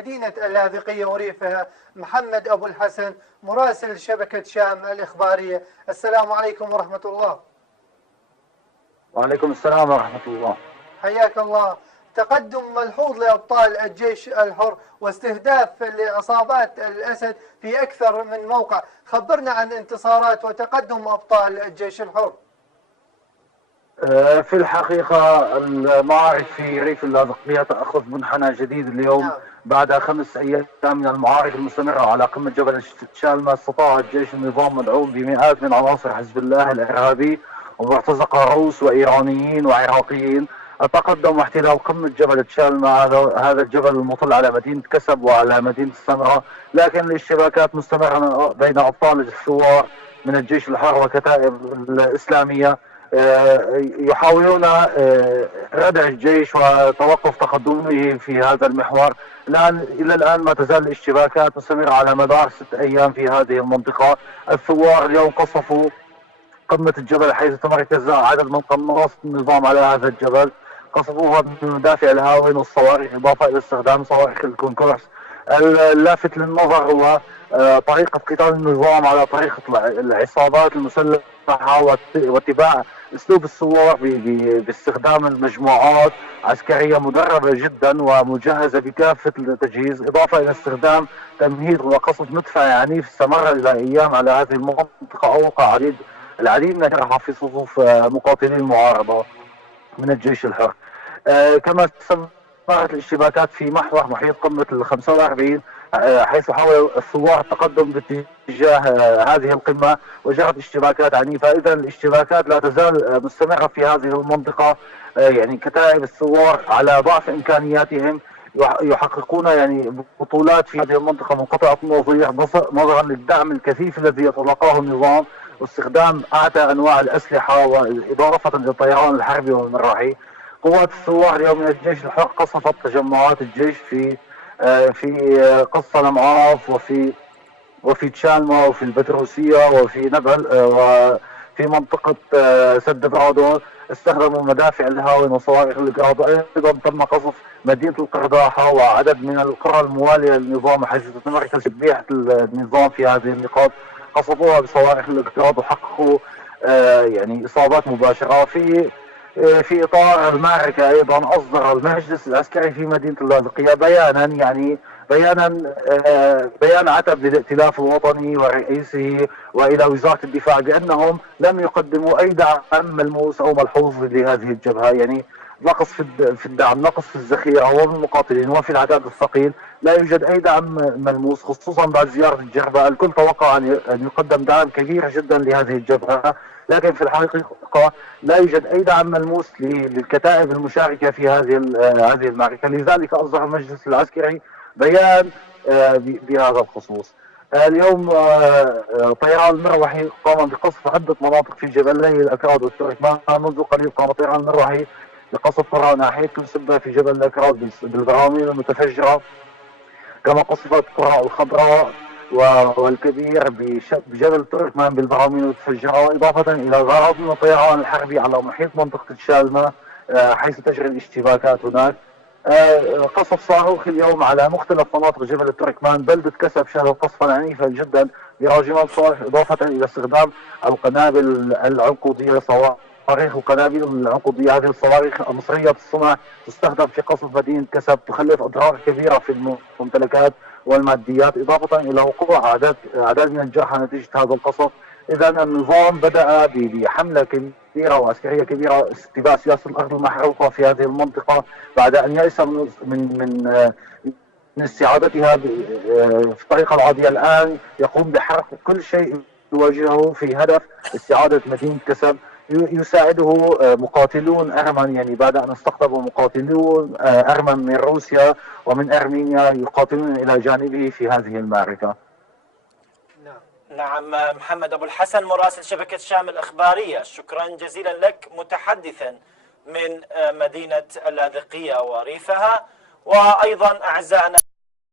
مدينة اللاذقية وريفها محمد أبو الحسن مراسل شبكة شام الإخبارية. السلام عليكم ورحمة الله. وعليكم السلام ورحمة الله. حياك الله. تقدم ملحوظ لأبطال الجيش الحر واستهداف لعصابات الأسد في أكثر من موقع، خبرنا عن انتصارات وتقدم أبطال الجيش الحر. في الحقيقة المعارك في ريف اللاذقية تأخذ منحنى جديد اليوم. نعم. بعد 5 أيام من المعارك المستمرة على قمة جبل تشالما، استطاع الجيش النظام مدعوم بمئات من عناصر حزب الله الإرهابي ومرتزقة روس وإيرانيين وعراقيين التقدم واحتلال قمة جبل تشالما، هذا الجبل المطل على مدينة كسب وعلى مدينة السمراء. لكن الاشتباكات مستمرة بين أبطال الثوار من الجيش الحر وكتائب الإسلامية يحاولون ردع الجيش وتوقف تقدمه في هذا المحور. إلى الآن ما تزال الاشتباكات مستمرة على مدار 6 أيام في هذه المنطقة. الثوار اليوم قصفوا قمة الجبل حيث تمركز عدد من قناص النظام على هذا الجبل، قصفوها بمدافع الهاون والصواريخ إضافة إلى استخدام صواريخ الكونكورس. اللافت للنظر هو طريقة قتال النظام على طريقة العصابات المسلحة واتباع اسلوب الثوار باستخدام المجموعات عسكريه مدربه جدا ومجهزه بكافه التجهيز، اضافه الى استخدام تمهيد وقصف مدفعي عنيف استمر الى ايام على هذه المنطقه، اوقع العديد من الجرحى في صفوف مقاتلي المعارضه من الجيش الحر. كما استمرت الاشتباكات في محور محيط قمه ال 45 حيث حاول الثوار التقدم باتجاه هذه القمة وجرت اشتباكات عنيفة. إذا الاشتباكات لا تزال مستمرة في هذه المنطقة. يعني كتائب الثوار على ضعف إمكانياتهم يحققون يعني بطولات في هذه المنطقة منقطعة النظير نظرا للدعم الكثيف الذي يتلقاه النظام واستخدام أعتى أنواع الأسلحة وإضافة للطيران الحربي والمراحي. قوات الثوار اليوم من الجيش الحر قصفت تجمعات الجيش في قصة لمعاف وفي تشالما وفي البتروسية وفي نبل وفي منطقة سد برادو. استخدموا مدافع الهاون وصواريخ الجراد. أيضا تم قصف مدينة القرداحة وعدد من القرى الموالية للنظام حيث تتمركز شبيحة النظام في هذه النقاط، قصفوها بصواريخ الجراد وحققوا يعني إصابات مباشرة. في اطار المعركه ايضا اصدر المجلس العسكري في مدينه اللاذقيه بيان عتب للائتلاف الوطني ورئيسه والى وزاره الدفاع بانهم لم يقدموا اي دعم ملموس او ملحوظ لهذه الجبهه، يعني نقص في الدعم، نقص في الذخيره وفي المقاتلين وفي العدد الثقيل، لا يوجد اي دعم ملموس خصوصا بعد زياره الجربه. الكل توقع ان يقدم دعم كبير جدا لهذه الجبهه، لكن في الحقيقه لا يوجد اي دعم ملموس للكتائب المشاركه في هذه المعركه. لذلك اصدر المجلس العسكري بيان بهذا الخصوص. اليوم طيران المروحي قام بقصف عده مناطق في جبلي الاكراد والتركمان. منذ قليل قام طيران المروحي بقصف قرى ناحيه كل سبه في جبل الاكراد بالبراميل المتفجره، كما قصفت قرى الخضراء والكبير بجبل تركمان بالبراميل المتفجرة، إضافة إلى غارات من الطيران الحربي على محيط منطقة شالما حيث تجري الاشتباكات هناك. قصف صاروخ اليوم على مختلف مناطق جبل التركمان. بلدة كسب شهدت قصفا عنيفا جدا براجمات صاروخ، إضافة إلى استخدام القنابل العنقودية، صواريخ القنابل العنقودية. هذه الصواريخ مصرية الصنع تستخدم في قصف مدينة كسب، تخلف أضرار كبيرة في الممتلكات والماديات، إضافة إلى وقوع أعداد من الجرحى نتيجة هذا القصف. إذا النظام بدأ بحملة كبيرة وعسكرية كبيرة استباء سياسة الأرض المحروقة في هذه المنطقة بعد أن يأس من استعادتها في الطريقة العادية. الآن يقوم بحرق كل شيء يواجهه في هدف استعادة مدينة كسب. يساعده مقاتلون أرمن، يعني بعد أن استقطبوا مقاتلون أرمن من روسيا ومن أرمينيا يقاتلون إلى جانبه في هذه المعركة. نعم محمد أبو الحسن مراسل شبكة شام الإخبارية، شكرا جزيلا لك متحدثا من مدينة اللاذقية وريفها. وأيضا أعزائنا